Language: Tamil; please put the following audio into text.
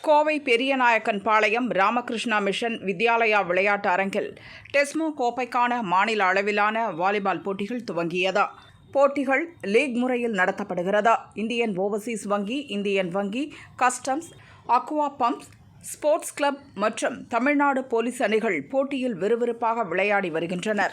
கோவை பெரியநாயக்கன்பாளையம் ராமகிருஷ்ணா மிஷன் வித்யாலயா விளையாட்டு அரங்கில் டெஸ்மோ கோப்பைக்கான மாநில அளவிலான வாலிபால் போட்டிகள் துவங்கியது. போட்டிகள் லீக் முறையில் நடத்தப்படுகிறது. இந்தியன் ஓவர்சீஸ் வங்கி, இந்தியன் வங்கி, customs, aqua pumps, sports club மற்றும் தமிழ்நாடு போலீஸ் அணிகள் போட்டியில் விறுவிறுப்பாக விளையாடி வருகின்றனர்.